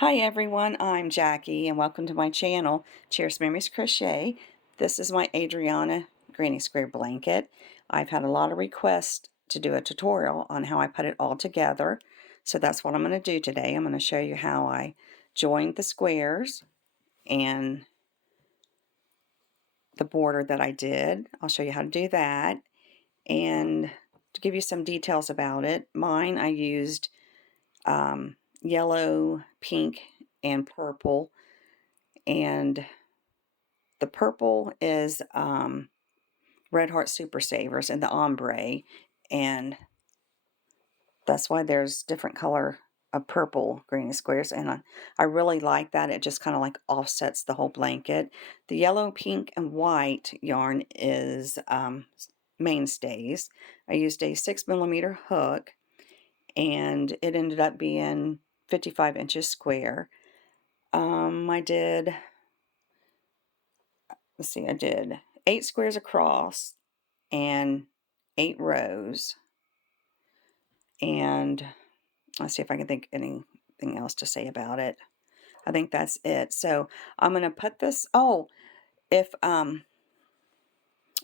Hi everyone, I'm Jackie and welcome to my channel, Cherished Memories Crochet. This is my Adriana granny square blanket. I've had a lot of requests to do a tutorial on how I put it all together. So that's what I'm going to do today. I'm going to show you how I joined the squares and the border that I did. I'll show you how to do that. And to give you some details about it, mine I used yellow, pink, and purple. And the purple is Red Heart Super Savers and the ombre, and that's why there's different color of purple granny squares, and I really like that. It just kind of like offsets the whole blanket. The yellow, pink, and white yarn is mainstays. I used a 6mm hook, and it ended up being 55 inches square. I did, let's see, I did 8 squares across and 8 rows. And let's see if I can think of anything else to say about it. I think that's it. So I'm going to put this,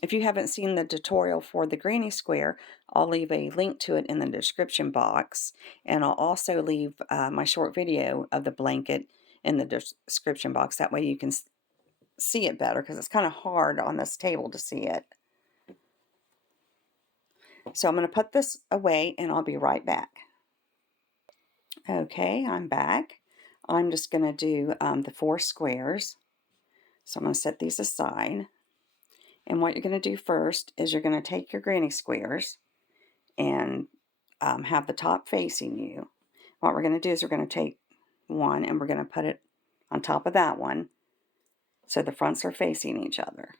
if you haven't seen the tutorial for the granny square, I'll leave a link to it in the description box, and I'll also leave my short video of the blanket in the description box. That way you can see it better, because it's kind of hard on this table to see it. So I'm going to put this away and I'll be right back. Okay, I'm back. I'm just going to do the 4 squares. So I'm going to set these aside. And what you're going to do first is you're going to take your granny squares and have the top facing you. What we're going to do is we're going to take one and we're going to put it on top of that one so the fronts are facing each other.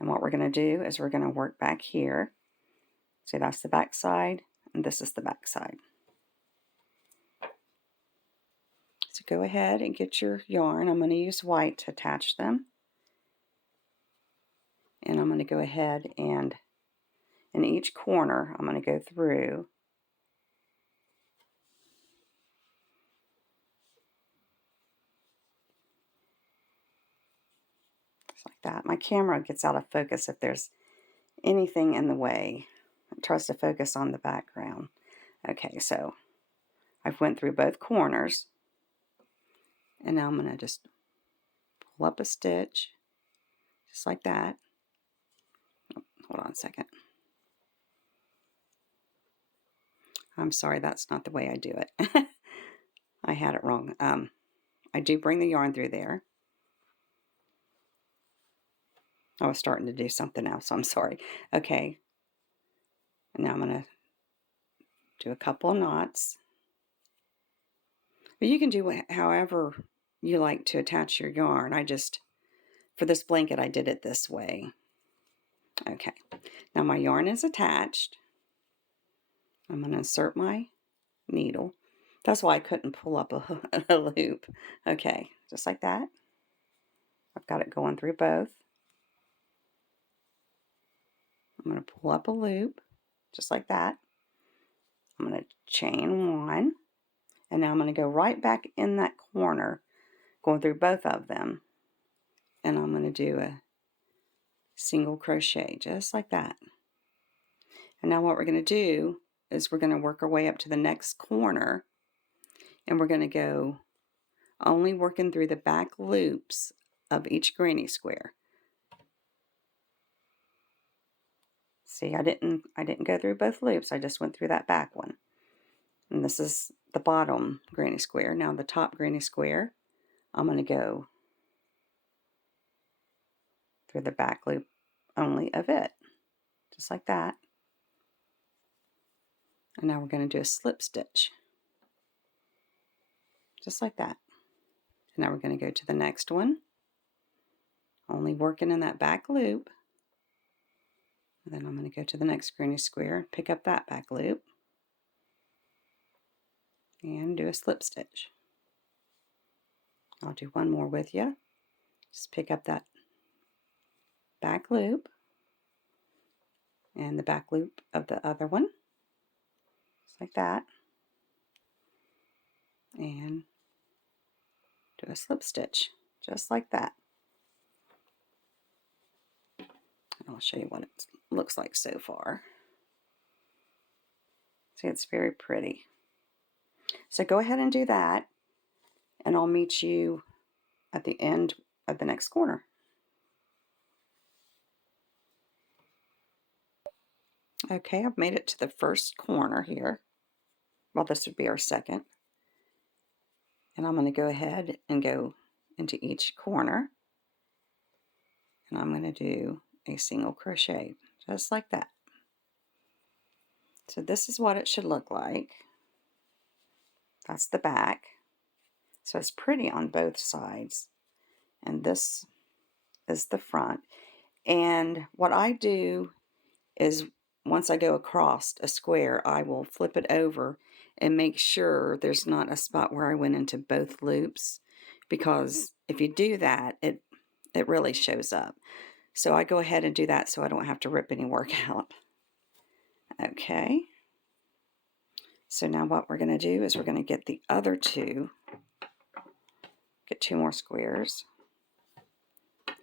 And what we're going to do is we're going to work back here. So that's the back side and this is the back side. So go ahead and get your yarn. I'm going to use white to attach them. And I'm going to go ahead and in each corner I'm going to go through just like that. My camera gets out of focus if there's anything in the way. It tries to focus on the background. Okay, so I've went through both corners, and now I'm going to just pull up a stitch just like that. Hold on a second. I'm sorry, that's not the way I do it. I had it wrong. I do bring the yarn through there. I was starting to do something else, so I'm sorry. Okay, and now I'm going to do a couple of knots. But you can do however you like to attach your yarn. For this blanket, I did it this way. Okay, now my yarn is attached. I'm going to insert my needle. That's why I couldn't pull up a loop. Okay, just like that. I've got it going through both. I'm going to pull up a loop, just like that. I'm going to chain one, and now I'm going to go right back in that corner, going through both of them, and I'm going to do a single crochet, just like that. And now what we're going to do is we're going to work our way up to the next corner, and we're going to go only working through the back loops of each granny square. See, I didn't go through both loops. I just went through that back one. And this is the bottom granny square. Now the top granny square, I'm going to go through the back loop only of it, just like that. And now we're going to do a slip stitch, just like that. And now we're going to go to the next one, only working in that back loop. And then I'm going to go to the next granny square, pick up that back loop, and do a slip stitch. I'll do one more with you. Just pick up that back loop and the back loop of the other one, just like that, and do a slip stitch, just like that. And I'll show you what it looks like so far. See, it's very pretty. So go ahead and do that, and I'll meet you at the end of the next corner. Okay, I've made it to the first corner here. Well, this would be our second. And I'm going to go ahead and go into each corner. And I'm going to do a single crochet, just like that. So this is what it should look like. That's the back. So it's pretty on both sides. And this is the front. And what I do is once I go across a square, I will flip it over and make sure there's not a spot where I went into both loops, because if you do that, it really shows up. So I go ahead and do that so I don't have to rip any work out. Okay. So now what we're going to do is we're going to get the other two, get 2 more squares,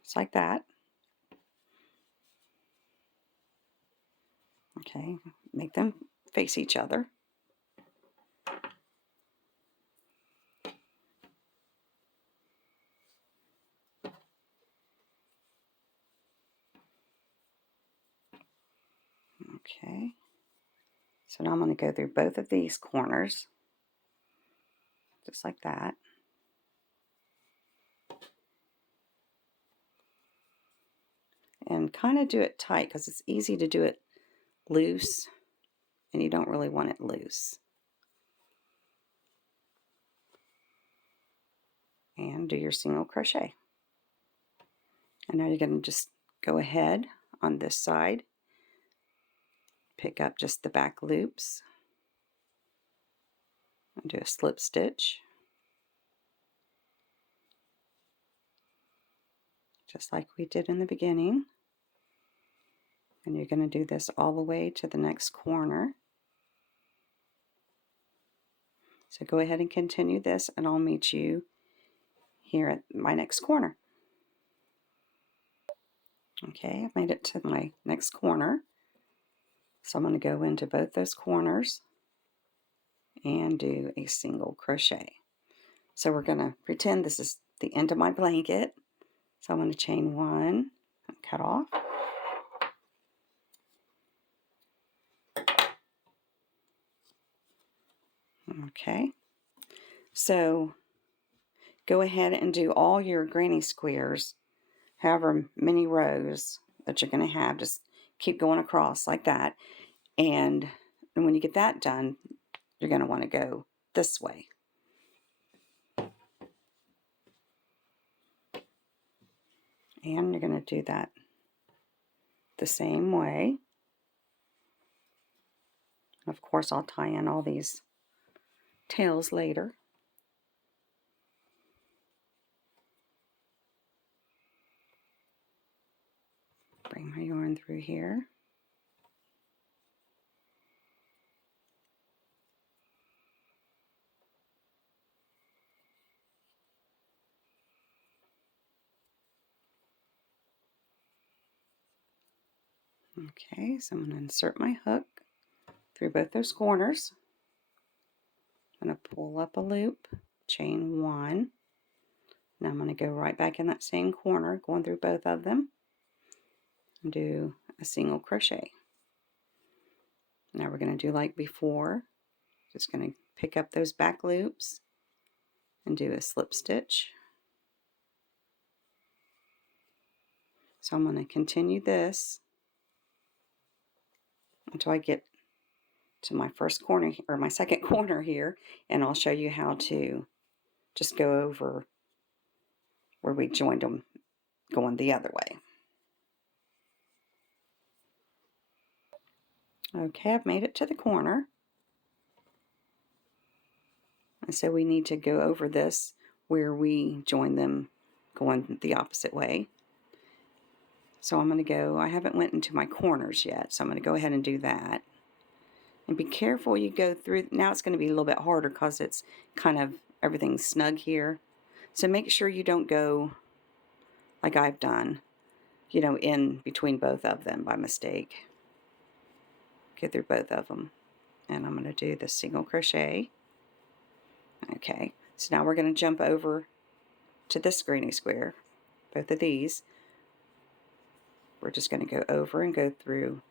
just like that. Okay, make them face each other. Okay, so now I'm going to go through both of these corners, just like that. And kind of do it tight because it's easy to do it loose, and you don't really want it loose. And do your single crochet. And now you're going to just go ahead on this side, pick up just the back loops, and do a slip stitch, just like we did in the beginning. And you're going to do this all the way to the next corner. So go ahead and continue this, and I'll meet you here at my next corner. Okay, I've made it to my next corner. So I'm going to go into both those corners and do a single crochet. So we're going to pretend this is the end of my blanket. So I'm going to chain 1, cut off. Okay, so go ahead and do all your granny squares, however many rows that you're going to have. Just keep going across like that. And when you get that done, you're going to want to go this way. And you're going to do that the same way. Of course, I'll tie in all these tails later. Bring my yarn through here. Okay, so I'm going to insert my hook through both those corners. I'm going to pull up a loop, chain 1. Now I'm going to go right back in that same corner, going through both of them, and do a single crochet. Now we're going to do like before, just going to pick up those back loops and do a slip stitch. So I'm going to continue this until I get to my first corner, or my second corner here, and I'll show you how to just go over where we joined them going the other way. Okay, I've made it to the corner. And so we need to go over this where we join them going the opposite way. So I'm going to go, I haven't went into my corners yet, so I'm going to go ahead and do that. And be careful you go through, now it's going to be a little bit harder because it's kind of, everything's snug here. So make sure you don't go like I've done, you know, in between both of them by mistake. Get through both of them. And I'm going to do the single crochet. Okay, so now we're going to jump over to this granny square, both of these. We're just going to go over and go through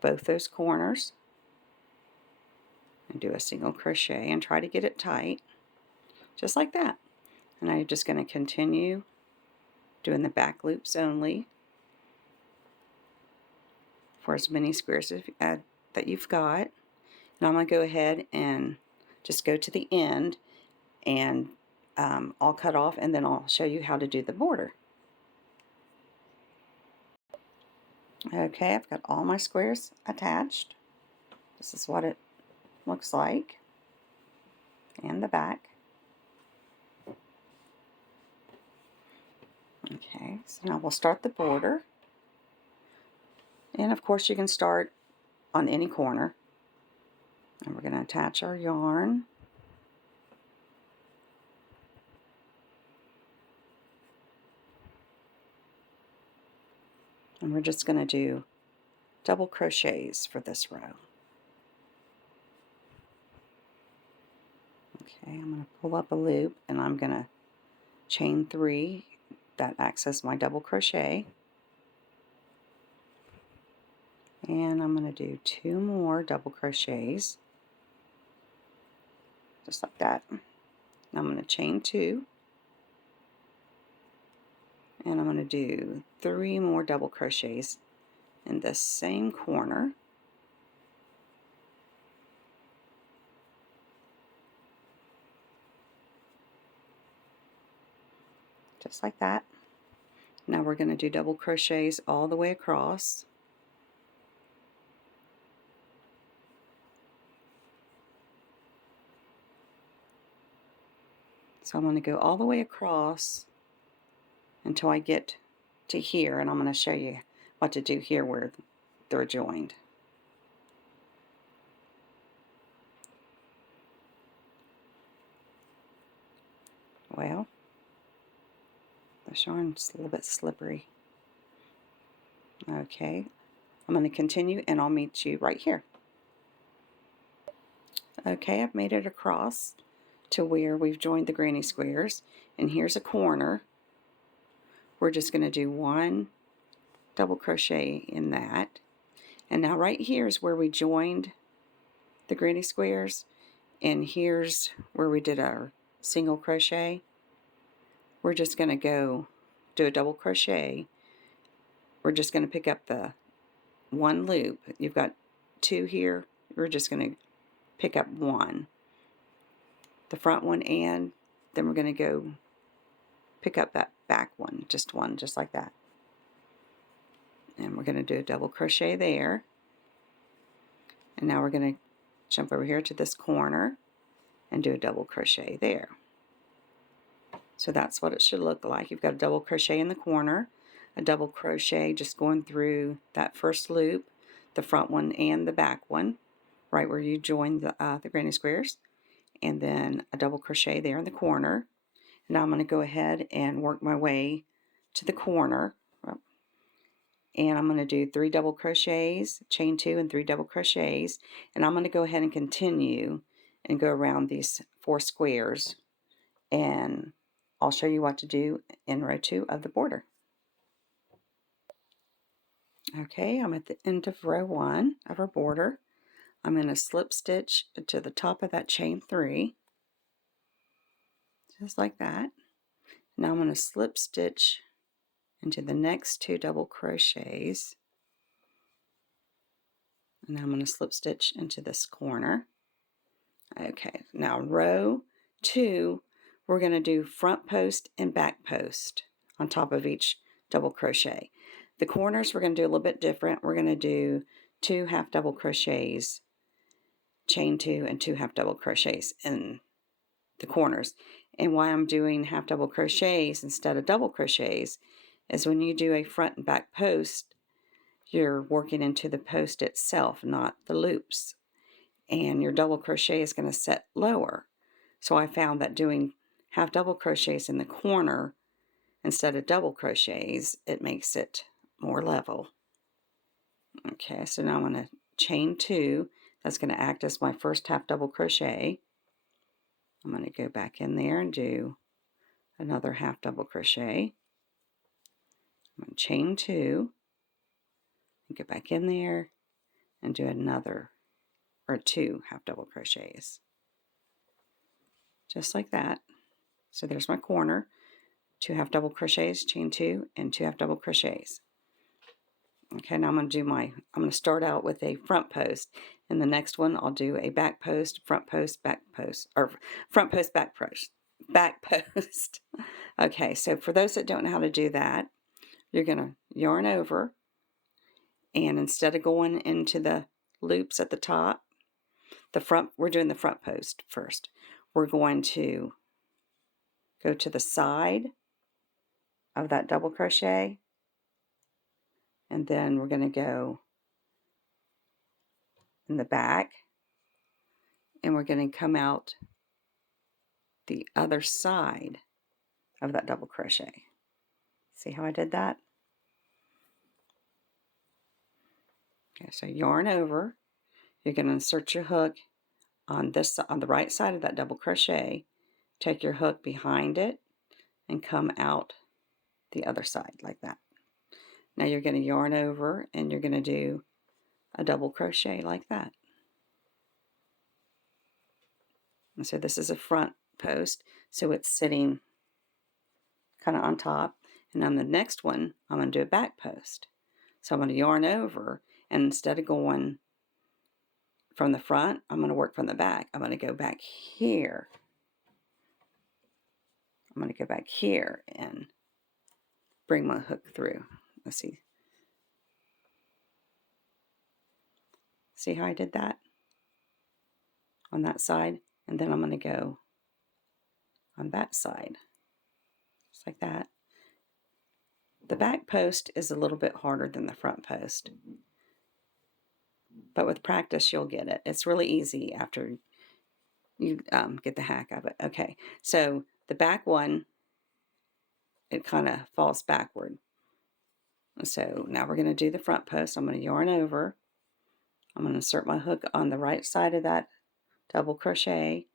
both those corners and do a single crochet and try to get it tight, just like that. And now you're just going to continue doing the back loops only for as many squares that you've got. And I'm going to go ahead and just go to the end and I'll cut off, and then I'll show you how to do the border. Okay, I've got all my squares attached. This is what it looks like, and the back. Okay, so now we'll start the border. And of course you can start on any corner. And we're going to attach our yarn. And we're just going to do double crochets for this row. Okay, I'm going to pull up a loop and I'm going to chain 3. That acts as my double crochet. And I'm going to do 2 more double crochets. Just like that. I'm going to chain 2. And I'm going to do 3 more double crochets in this same corner. Just like that. Now we're going to do double crochets all the way across. So I'm going to go all the way across until I get to here, and I'm going to show you what to do here where they're joined. Well, the yarn's a little bit slippery. Okay, I'm going to continue and I'll meet you right here. Okay, I've made it across to where we've joined the granny squares, and here's a corner. We're just going to do 1 double crochet in that, and now right here is where we joined the granny squares, and here's where we did our single crochet. We're just going to go do a double crochet. We're just going to pick up the 1 loop. You've got 2 here. We're just going to pick up 1, the front one, and then we're going to go pick up that back one, just 1, just like that. And we're going to do a double crochet there. And now we're going to jump over here to this corner and do a double crochet there. So that's what it should look like. You've got a double crochet in the corner, a double crochet just going through that first loop, the front one and the back one, right where you joined the granny squares, and then a double crochet there in the corner. Now I'm going to go ahead and work my way to the corner, and I'm going to do 3 double crochets, chain 2 and 3 double crochets, and I'm going to go ahead and continue and go around these 4 squares, and I'll show you what to do in row 2 of the border. Okay, I'm at the end of row 1 of our border. I'm going to slip stitch to the top of that chain 3, just like that. Now I'm going to slip stitch into the next 2 double crochets, and I'm going to slip stitch into this corner. Okay, now row 2, we're going to do front post and back post on top of each double crochet. The corners we're going to do a little bit different. We're going to do 2 half double crochets, chain 2 and 2 half double crochets in the corners. And why I'm doing half double crochets instead of double crochets is when you do a front and back post, you're working into the post itself, not the loops, and your double crochet is going to set lower. So I found that doing half double crochets in the corner instead of double crochets, it makes it more level. Okay, so now I'm going to chain 2. That's going to act as my first half double crochet. I'm going to go back in there and do another half double crochet. I'm going to chain 2 and get back in there and do another or 2 half double crochets. Just like that. So there's my corner. 2 half double crochets, chain 2, and 2 half double crochets. Okay, now I'm going to start out with a front post. And the next one I'll do a back post, front post, back post, or front post, back post, back post. Okay, so for those that don't know how to do that, you're going to yarn over, and instead of going into the loops at the top, we're doing the front post first. We're going to go to the side of that double crochet, and then we're going to go in the back, and we're going to come out the other side of that double crochet. See how I did that? Okay, so yarn over. You're going to insert your hook on the right side of that double crochet. Take your hook behind it and come out the other side like that. Now you're going to yarn over and you're going to do a double crochet like that. And so this is a front post, so it's sitting kind of on top. And on the next one, I'm going to do a back post. So I'm going to yarn over, and instead of going from the front, I'm going to work from the back. I'm going to go back here. I'm going to go back here and bring my hook through. Let's see. See how I did that on that side? And then I'm going to go on that side, just like that. The back post is a little bit harder than the front post, but with practice you'll get it. It's really easy after you get the hack of it. Okay, so the back one, it kind of falls backward. So now we're going to do the front post. I'm going to yarn over. I'm going to insert my hook on the right side of that double crochet,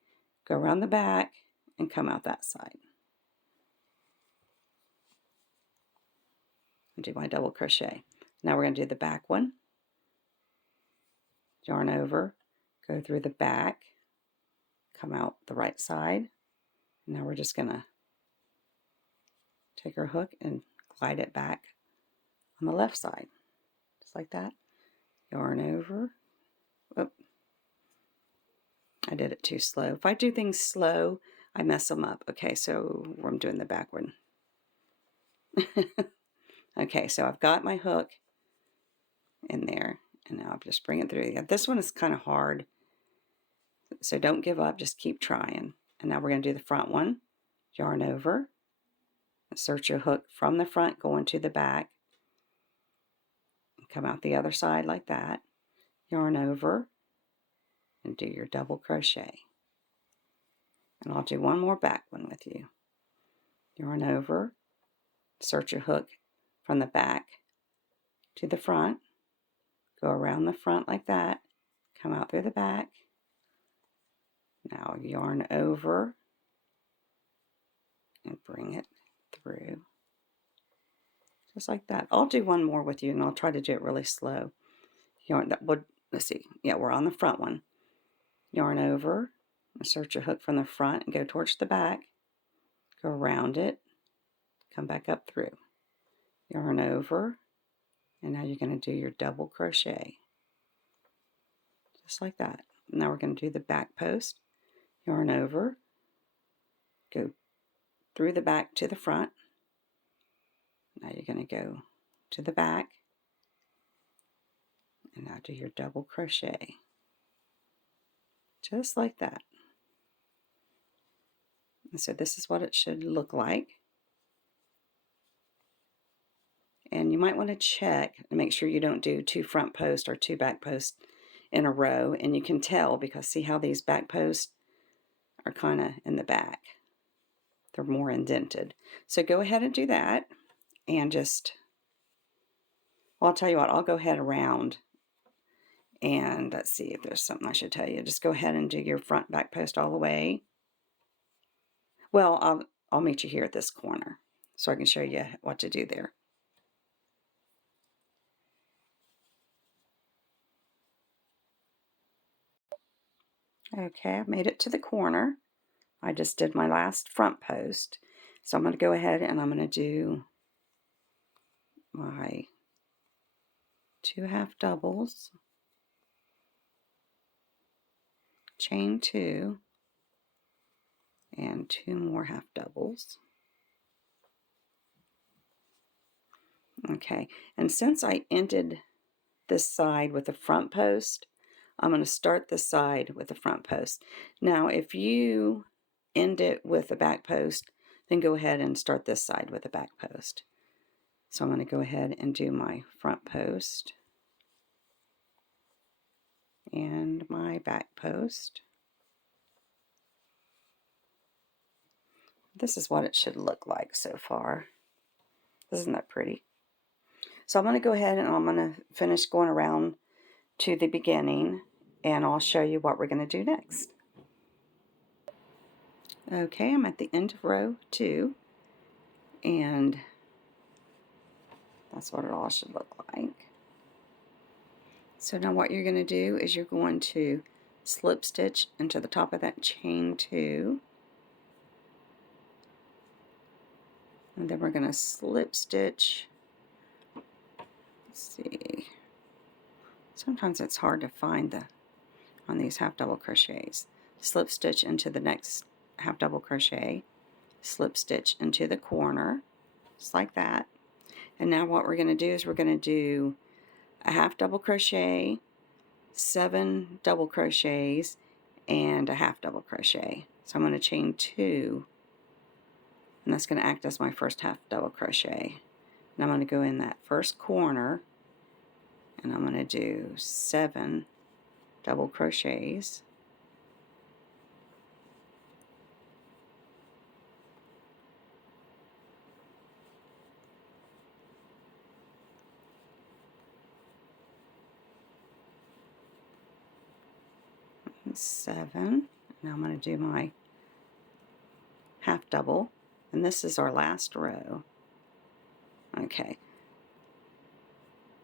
go around the back, and come out that side. And do my double crochet. Now we're going to do the back one. Yarn over, go through the back, come out the right side. Now we're just going to take our hook and glide it back on the left side, just like that. Yarn over. Oop. I did it too slow. If I do things slow, I mess them up. Okay, so I'm doing the back one. Okay, so I've got my hook in there, and now I'll just bring it through. Yeah, this one is kind of hard, so don't give up, just keep trying. And now we're going to do the front one. Yarn over, insert your hook from the front, go into the back, and come out the other side like that. Yarn over, and do your double crochet. And I'll do one more back one with you. Yarn over, insert your hook from the back to the front, go around the front like that, come out through the back. Now yarn over and bring it through, just like that. I'll do one more with you, and I'll try to do it really slow. Yarn that would, let's see, yeah, we're on the front one. Yarn over, insert your hook from the front and go towards the back, go around it, come back up through. Yarn over, and now you're going to do your double crochet, just like that. Now we're going to do the back post. Yarn over, go through the back to the front. Now you're going to go to the back, and now do your double crochet, just like that. And so this is what it should look like. And you might want to check and make sure you don't do 2 front posts or 2 back posts in a row. And you can tell because see how these back posts are kind of in the back. they're more indented. So go ahead and do that, and just, well, I'll tell you what, I'll go ahead around, and let's see if there's something I should tell you. Just go ahead and do your front back post all the way. Well, I'll meet you here at this corner so I can show you what to do there. Okay, I've made it to the corner. I just did my last front post. So I'm going to go ahead and I'm going to do my 2 half doubles, chain 2, and 2 more half doubles. Okay, and since I ended this side with a front post, I'm going to start this side with the front post. Now, if you end it with a back post, then go ahead and start this side with a back post. So I'm going to go ahead and do my front post and my back post. This is what it should look like so far. Isn't that pretty? So I'm going to go ahead and I'm going to finish going around to the beginning, and I'll show you what we're going to do next. Okay, I'm at the end of row 2, and that's what it all should look like. So now what you're going to do is you're going to slip stitch into the top of that chain 2, and then we're going to slip stitch. Let's see. Sometimes it's hard to find on these half double crochets. Slip stitch into the next half double crochet, slip stitch into the corner, just like that. And now what we're going to do is we're going to do a half double crochet, 7 double crochets, and a half double crochet. So I'm going to chain 2, and that's going to act as my first half double crochet. And I'm going to go in that first corner, and I'm going to do 7 double crochets. And 7. Now I'm going to do my half double, and this is our last row. Okay,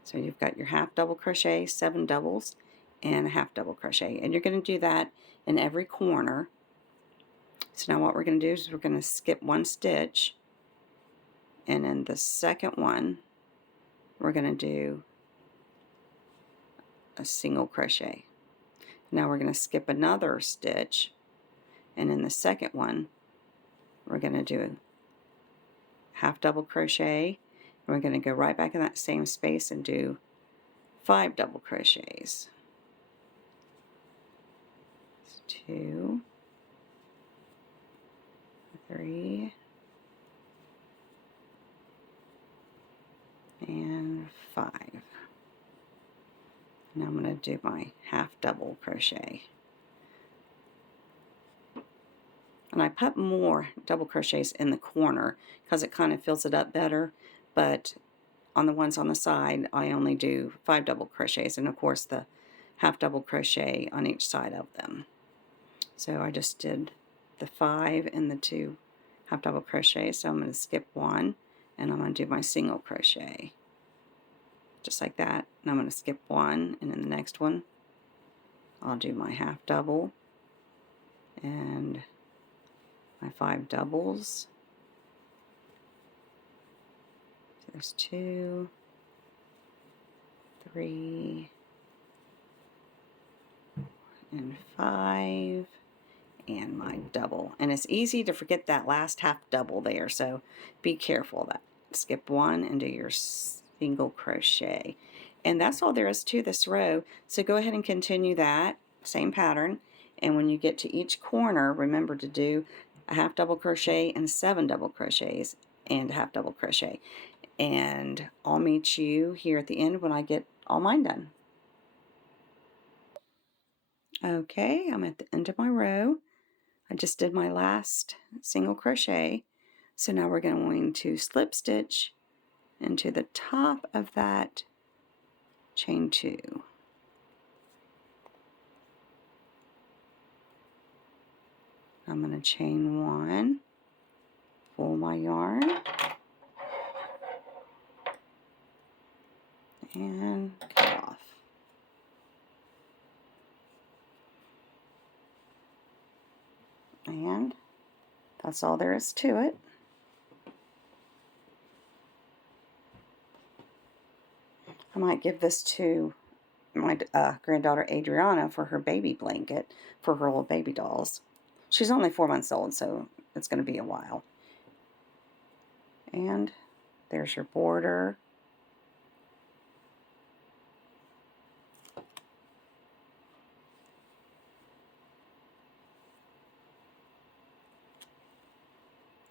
so you've got your half double crochet, 7 doubles, and a half double crochet, and you're going to do that in every corner. So now what we're going to do is we're going to skip 1 stitch, and in the second one we're going to do a single crochet. Now we're going to skip another stitch, and in the second one we're going to do a half double crochet, and we're going to go right back in that same space and do 5 double crochets. 2, 3, and 5. Now I'm going to do my half double crochet. And I put more double crochets in the corner because it kind of fills it up better, but on the ones on the side I only do 5 double crochets, and of course the half double crochet on each side of them. So I just did the 5 and the 2 half double crochets, so I'm going to skip 1 and I'm going to do my single crochet just like that, and I'm going to skip 1, and in the next one I'll do my half double and my 5 doubles. So there's 2, 3, and 5, and my double. And it's easy to forget that last half double there, so be careful of that. Skip 1 and do your single crochet. And that's all there is to this row. So go ahead and continue that same pattern, and when you get to each corner, remember to do a half double crochet and 7 double crochets and a half double crochet. And I'll meet you here at the end when I get all mine done. Okay, I'm at the end of my row. I just did my last single crochet. So now we're going to slip stitch into the top of that chain 2. I'm going to chain 1, pull my yarn, and cut off. And that's all there is to it. I might give this to my granddaughter Adriana for her baby blanket for her little baby dolls. She's only 4 months old, so it's going to be a while. And there's your border.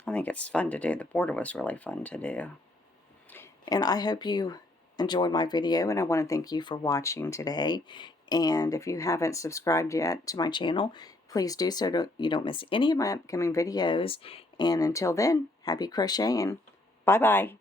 I think it's fun to do. The border was really fun to do. And I hope you enjoyed my video, and I want to thank you for watching today. And if you haven't subscribed yet to my channel, please do so you don't miss any of my upcoming videos. And until then, happy crocheting. Bye-bye.